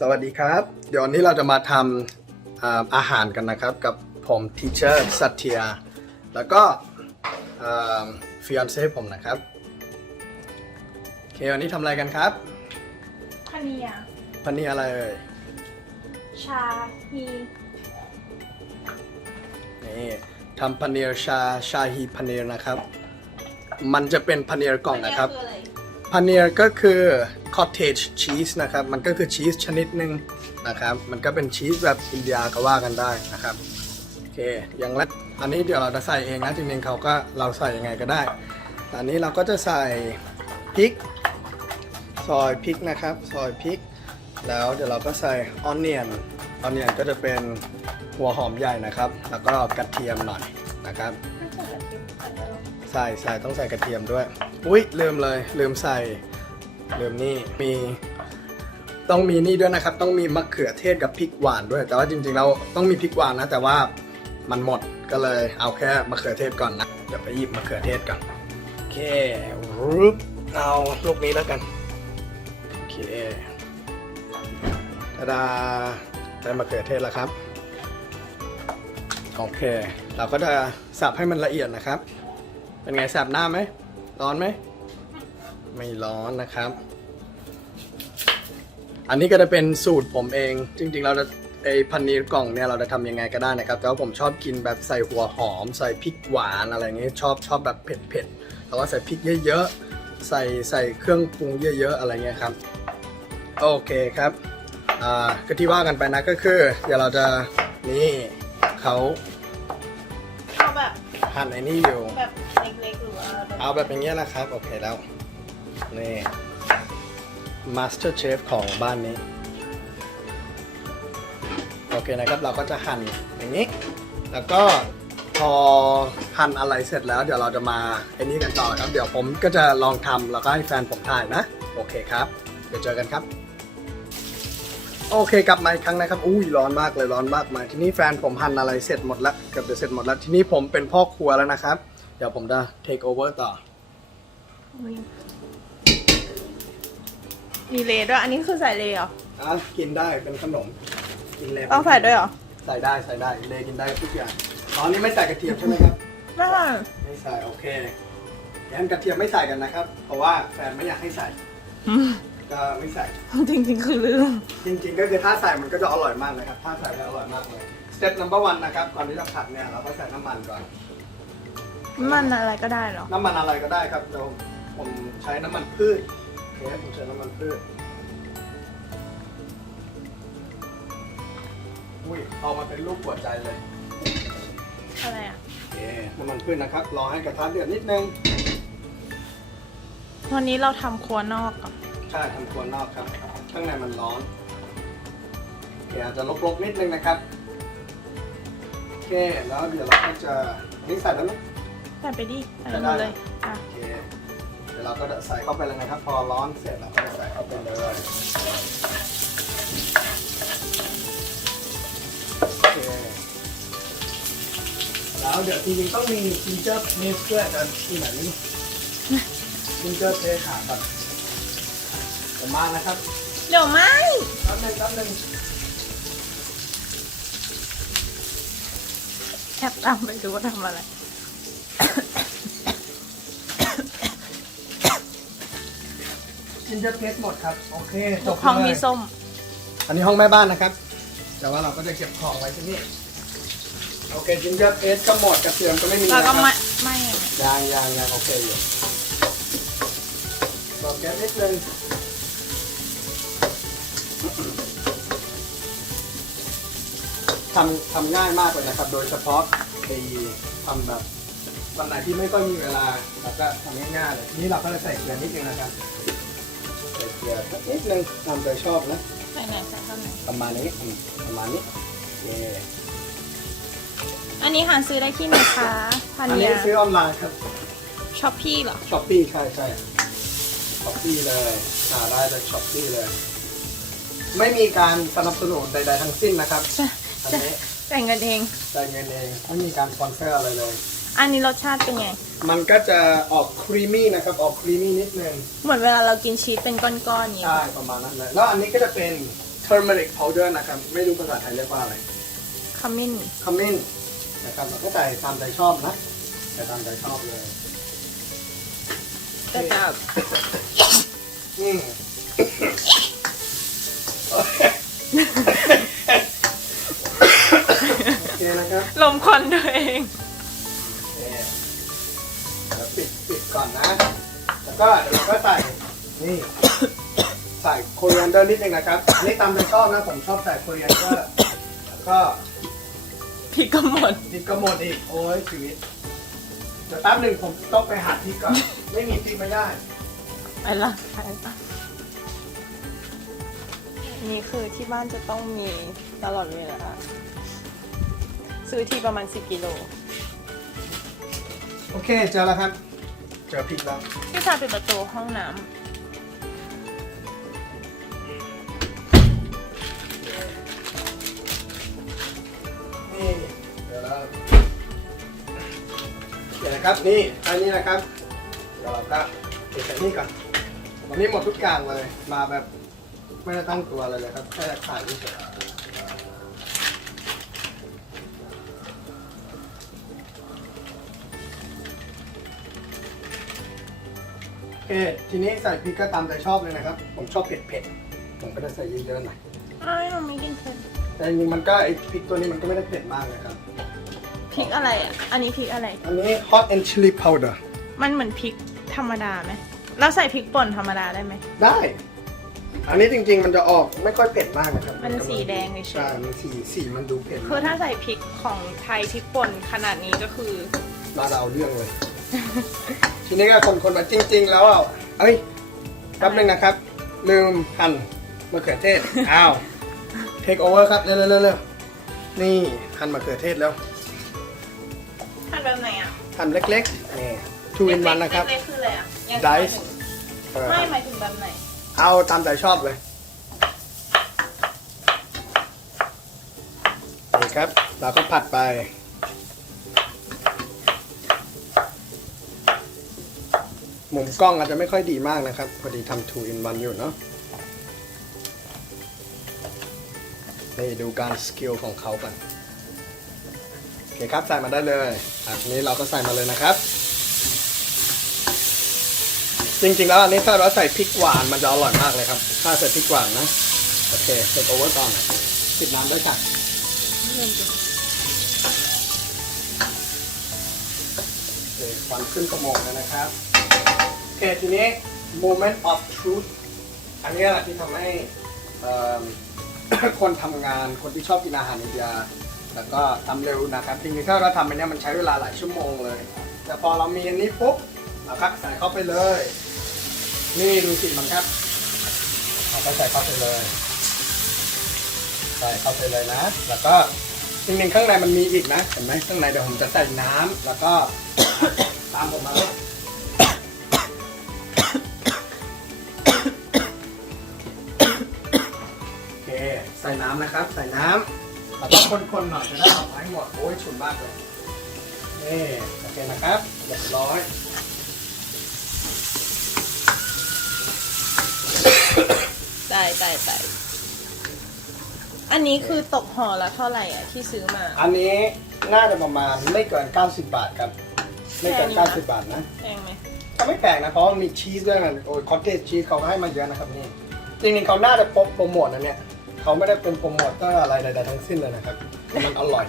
สวัสดีครับ เดี๋ยววันนี้เราจะมาทำอ่าอาหารกันนะครับ กับผมทีเชอร์สัตเทียแล้วก็ฟิออนเซ่ผมนะครับโอเควันนี้ทำอะไรกันครับพะเนียพันนี้อะไรเอ่ยชาฮีนี่ทำพานีร์ชาชาฮีพานีร์นะครับ มันจะเป็นพานีร์กล่องนะครับออะไร พาเนียร์ก็คือ cottage cheese นะครับ มันก็คือชีสชนิดหนึ่งนะครับ มันก็เป็นชีสแบบอินเดียก็ว่ากันได้นะครับ โอเค อย่างแรกอันนี้เดี๋ยวเราจะใส่เองนะ จริงๆเขาก็เราใส่ยังไงก็ได้ อันนี้เราก็จะใส่พริก ซอยพริกนะครับ ซอยพริก แล้วเดี๋ยวเราก็ใส่ออนเนียน ออนเนียนก็จะเป็นหัวหอมใหญ่นะครับ แล้วก็กระเทียมหน่อยนะครับ ใส่ใส่ต้องใส่กระเทียมด้วย อุ้ยลืมเลย ลืมใส่ลืมนี่มีต้องมีนี่ด้วยนะครับ ต้องมีมะเขือเทศกับพริกหวานด้วย แต่ว่าจริงๆเราต้องมีพริกหวานนะ แต่ว่ามันหมดก็เลยเอาแค่มะเขือเทศก่อนนะเดี๋ยวไปหยิบมะเขือเทศก่อนโอเครูปเอาลูกนี้แล้วกันโอเคตาดาได้มะเขือเทศแล้วครับโอเค เราก็จะสับให้มันละเอียดนะครับ เป็นไงแสบหน้าไหม ร้อนไหม ไม่ร้อนนะครับ อันนี้ก็จะเป็นสูตรผมเอง จริง ๆ เราจะไอพันนีกล่องเนี่ยเราจะทำยังไงก็ได้นะครับ แต่ว่าผมชอบกินแบบใส่หัวหอม ใส่พริกหวานอะไรเงี้ยชอบชอบแบบเผ็ดๆแล้วก็ใส่พริกเยอะๆ ใส่ใส่เครื่องปรุงเยอะๆ อะไรเงี้ยครับ โอเคครับ อ่าก็ที่ว่ากันไปนะก็คือ เดี๋ยวเราจะนี่เขา หั่นไอ้นี่อยู่ แบบเล็กๆหรือว่าแบบเอาแบบอย่างเงี้ยนะครับ โอเคแล้ว นี่ Master Chef ของบ้านนี้ โอเคนะครับ เราก็จะหั่นอย่างนี้ แล้วก็พอหั่นอะไรเสร็จแล้ว เดี๋ยวเราจะมาไอ้นี่กันต่อครับ เดี๋ยวผมก็จะลองทำแล้วก็ให้แฟนผมถ่ายนะ โอเคครับ เดี๋ยวเจอกันครับ โอเคกลับมาอีกครั้งนะครับอุ้ยร้อนมากเลยร้อนมากมายทีนี้แฟนผมหั่นอะไรเสร็จหมดแล้วเกือบจะเสร็จหมดแล้วทีนี้ผมเป็นพ่อครัวแล้วนะครับ เดี๋ยวผมจะ take over ต่ออุ๊ยมีเลด้วย อันนี้คือใส่เลเหรอ อะกินได้เป็นขนมกินเลยต้องใส่ด้วยเหรอใส่ได้ใส่ได้เลยกินได้ทุกอย่างอ๋อนี่ไม่ใส่กระเทียมใช่ไหมครับไม่ใส่ไม่ใส่โอเคงั้นกระเทียมไม่ใส่กันนะครับ เพราะว่าแฟนไม่อยากให้ใส่ อืม ก็ไม่ใส่ จริงๆ คือลืม จริงๆ ก็คือถ้าใส่มันก็จะอร่อยมากนะครับ ถ้าใส่จะอร่อยมากเลย สเต็ป number one นะครับก่อนที่จะผัดเนี่ยเราก็ใส่น้ำมันก่อนมันอะไรก็ได้เหรอ น้ำมันอะไรก็ได้ครับเดี๋ยวผมใช้น้ำมันพืชโอเคผมใช้น้ำมันพืช อุ้ยออกมาเป็นรูปหัวใจเลยอะไรอะ โอเคน้ำมันพืชนะครับ รอให้กระทะเดือดนิดนึง วันนี้เราทำครัวนอกก่อน ใช่ทำครัวนอกครับ ข้างในมันร้อนโอเคอาจจะลบๆนิดนึงนะครับโอเคแล้วเดี๋ยวเราก็จะอันนี่ใส่แล้วไหมใส่ไปดิใส่หมดเลยอะโอเคเดี๋ยวเราก็จะใส่เข้าไปเลยนะครับ พอร้อนเสร็จเราก็จะใส่เข้าไปเลยโอเคแล้วเดี๋ยวจริงๆต้องมีจิงเจอร์เพสด้วยแต่ที่ไหนไม่รู้จิงเจอร์เพสหาแบบ ผมมานะครับเดี๋ยวไม่แป๊บนึงแป๊บนึงแอบตามไปดูว่าทำอะไร จินเจอร์เพสหมดครับ โอเคจทุบกห้องเลยมีส้ม อันนี้ห้องแม่บ้านนะครับ แต่ว่าเราก็จะเก็บของไว้ที่นี่ โอเคจินเจอร์เพสก็หมดกระเทียมก็ไม่มีแล้วนะคก็รับไม่ ไม่ ยางยางยางโอเคอยู่บอกแก๊สนิดนึง ทำทำง่ายมากเลยนะครับ โดยเฉพาะไอ้ทำแบบวันไหนที่ไม่ค่อยมีเวลาเราก็ทำง่ายๆเลยทีนี้เราก็จะใส่เกลือนิดนึงนะครับใส่เกลือสักนิดนึงตามใจชอบนะใส่ไหนใส่ข้างไหนประมาณนี้อืมประมาณนี้โอเคอันนี้หาซื้อได้ที่ไหนคะพันอันเนีนี้ยซื้อออนไลน์ครับช้อปปี้เหรอช้อปปี้ใช่ใช่ช้อปปี้เลยหาได้จากช้อปปี้เลย ไม่มีการสนับสนุนใด ๆ ทั้งสิ้นนะครับจะอันจะนี้จ่ายเงินเอง จ่ายเงินเองไม่มีการสปอนเซอร์อะไรเลย อันนี้รสชาติเป็นไง มันก็จะออกครีมมี่นะครับ ออกครีมมี่นิดนึง เหมือนเวลาเรากินชีสเป็นก้อนๆอย่างเงี้ยใช่ประมาณนั้นเลย แล้วอันนี้ก็จะเป็น turmeric powder นะครับ ไม่รู้ภาษาไทยเรียกว่าอะไร ขมิ้น ขมิ้นนะครับเราก็ใส่ตามใจชอบนะใส่ตามใจชอบเลยแต่แบบอืม โอเคนะครับลมควันตัวเอง เนี่ยเดี๋ยวปิดปิดก่อนนะ แล้วก็เดี๋ยวเราก็ใส่นี่ใส่โคเรียนเดอร์นิดนึงนะครับอันนี้ตามใจชอบนะผมชอบใส่โคเรียนเดอร์แล้วก็พริกก็หมด พริกก็หมดอีกโอ้ยชีวิตเดี๋ยวแป๊บหนึ่งผมต้องไปหาพริกก่อนไม่มีพริกไม่ได้ ไปละไปละ นี่คือที่บ้านจะต้องมีตลอดเวลาซื้อที่ประมาณ 10กิโลโอเคเจอแล้วครับ เจอพริกแล้วพี่ชายปิดประตูห้องน้นี่เดี๋ยวเราเดี๋ยวนะครับนี่อันนี้นะครับเดี๋ยวเราก็เก็บใส่นี่ก่อนวันนี้หมดทุกอย่างเลยมาแบบ ไม่ได้ตั้งตัวอะไรเลยครับ แค่ขายนี่เฉยโอเคทีนี้ใส่พริกก็ตามใจชอบเลยนะครับ ผมชอบเผ็ดๆ ผมก็จะใส่เยอะๆหน่อยำอ้าวหนูไม่กินเผ็ดแต่จริงๆมันก็ไอพริกตัวนี้มันก็ไม่ได้เผ็ดมากนะครับ พริกอะไรอะ อันนี้พริกอะไร อันนี้ hot and chili powder มันเหมือนพริกธรรมดาไหมเราใส่พริกป่นธรรมดาได้ไหมได้ อันนี้จริง ๆ มันจะออกไม่ค่อยเผ็ดมากนะครับมันสีแดงเฉยๆ ใช่มันสีสีมันดูเผ็ดคือถ้าใส่พริกของไทยพริกป่นขนาดนี้ก็คือมาเราเรื่องเลย ทีนี้ก็คนๆมาจริง ๆ แล้วอะเอ้ยแป๊บนึงนะครับ ลืมหั่นมะเขือเทศ อ้าวเทคโอเวอร์ครับ เร็วๆๆนี่หั่นมะเขือเทศแล้วหั่นแบบไหนอะหั่นเล็กๆนี่ two in one นะครับ เล็กๆคืออะไรอะยัง dice เออไม่หมายถึงแบบไหน เอาตามใจชอบเลยนี่ครับ เราก็ผัดไป มุมกล้องอาจจะไม่ค่อยดีมากนะครับ พอดีทำ two in one อยู่เนาะนี่ดูการสกิลของเขากันโอเคครับ ใส่มาได้เลยอันนี้เราก็ใส่มาเลยนะครับ จริงๆแล้วอันนี้ถ้าเราใส่พริกหวานมันจะอร่อยมากเลยครับ ถ้าใส่พริกหวานนะ โอเคเสร็จโอเวอร์ก่อนปิดน้ำด้วยค่ะโอเคควันขึ้นกระโมงแล้วนะครับ โอเคทีนี้ moment of truth อันนี้แหละที่ทำให้คนทำงานคนที่ชอบกินอาหารอินเดียแล้วก็ทำเร็วนะครับจริงๆถ้าเราทำอันเนี้ยมันใช้เวลาหลายชั่วโมงเลย แต่พอเรามีอันนี้ปุ๊บเราก็ใส่เข้าไปเลย นี่ดูสิมันครับเราก็ใส่เข้าไปเลย ใส่เข้าไปเลยนะ แล้วก็จริงๆข้างในมันมีอีกนะ เห็นไหมข้างในเดี๋ยวผมจะใส่น้ำแล้วก็ ตามผมมาเลยโอเคใส่น้ำนะครับ ใส่น้ำแล้วก็คนๆหน่อยจะได้ออกมาให้หมดโอ้ยฉุนมากเลยนี่โอเคนะครับเรียบร้อย ตายตายตายอันนี้คือตกห่อละเท่าไหร่อะที่ซื้อมา อันนี้น่าจะประมาณไม่เกิน 90 บาทครับ ไม่เกิน แพงอยู่นะ90บาทนะ แพงไหมก็ไม่แปลกนะ เพราะว่ามีชีสด้วยมันโอ้ยคอตเทจชีสเขาก็ให้มาเยอะนะครับนี่จริงๆเขาน่าจะโปรโปรโมทนะเนี่ย เขาไม่ได้เป็นโปรโมทก็อะไรใดๆทั้งสิ้นเลยนะครับแต่มันอร่อย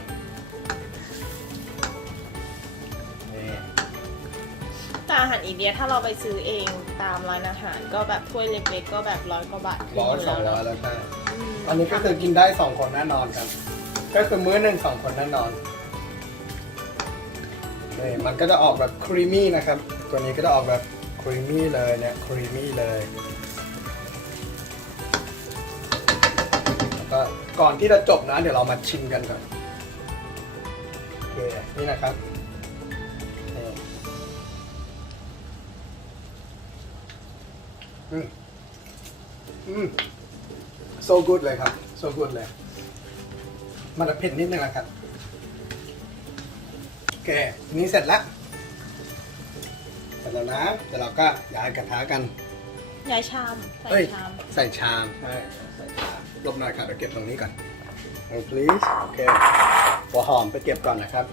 แต่อาหารอินเดียถ้าเราไปซื้อเองตามร้านอาหารก็แบบถ้วยเล็กๆก็แบบร้อยกว่าบาทขึ้นร้อยอยู่สองร้อยแล้วเนอะแล้วใช่มอันนี้ก็คือกินได้สองคนแน่นอนครับ ก็คือมื้อหนึ่งสองคนแน่นอนนี่มันก็จะออกแบบครีมมี่นะครับ ตัวนี้ก็จะออกแบบครีมมี่เลยเนี่ยครีมมี่เลยแล้วก็ก่อนที่จะจบนะ เดี๋ยวเรามาชิมกันก่อนโอเคนี่นะครับ อืมอืม so good เลยครับ so good เลย มันจะเผ็ดนิดนึงนะครับโอเคทีนี้เสร็จแล้ว เสร็จแล้วนะเดี๋ยวเราก็ย้ายกระทะกัน ยายชาม ใส่เอ้ย ชาม ใส่ชามใช่ใส่ชหลบหน่อยค่ะเดี๋ยวเก็บตรงนี้ก่อน Oh, please โอเคหัวหอมไปเก็บก่อนนะครับ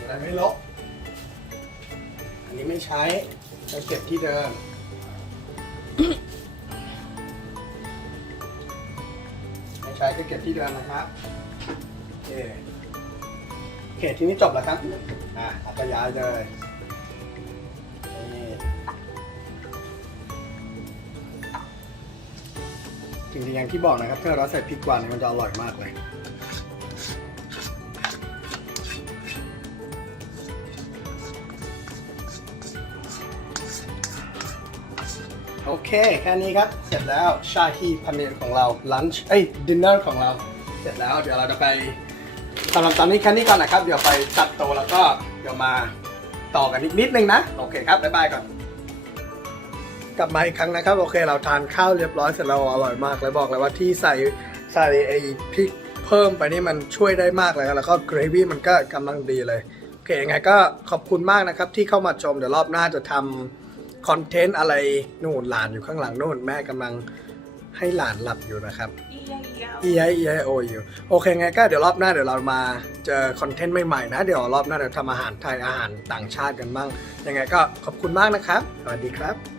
จะได้ไม่ลกอันนี้ไม่ใช้ไปเก็บที่เดิม ใช้ก็เก็บที่เดิมนะครับโอเคโอเคทีนี้จบแล้วครับอะเอาไปย้ายเลยนี่จริงๆอย่างที่บอกนะครับถ้าเราใส่พริกกวานี่มันจะอร่อยมากเลย เค แค่นี้ครับ เสร็จแล้วชาฮีพานีร์ของเราลันช์เอ้ยดินเนอร์ของเรา เสร็จแล้วเดี๋ยวเราจะไปสำหรับตอนนี้แค่นี้ก่อนนะครับ เดี๋ยวไปจัดโตแล้วก็เดี๋ยวมาต่อกันอีกนิดนึงนะ โอเคครับ บ๊ายบายก่อน กลับมาอีกครั้งนะครับ โอเค เราทานข้าวเรียบร้อยเสร็จแล้วอร่อยมากเลยบอกเลยว่าที่ใส่ใส่ไอ้พริกเพิ่มไปนี่มันช่วยได้มากเลยแล้วก็เกรวี่มันก็กำลังดีเลย โอเคยังไงก็ขอบคุณมากนะครับที่เข้ามาชมเดี๋ยวรอบหน้าจะทำ คอนเทนต์อะไรนู่นหลานอยู่ข้างหลังนู่นแม่กำลังให้หลานหลับอยู่นะครับอียาอียา E I E I O อยู่โอเคไงก็เดี๋ยวรอบหน้าเดี๋ยวเรามาเจอคอนเทนต์ใหม่ๆนะ เดี๋ยวรอบหน้าเดี๋ยวทำอาหารไทยอาหารต่างชาติกันบ้างยังไงก็ขอบคุณมากนะครับ สวัสดีครับ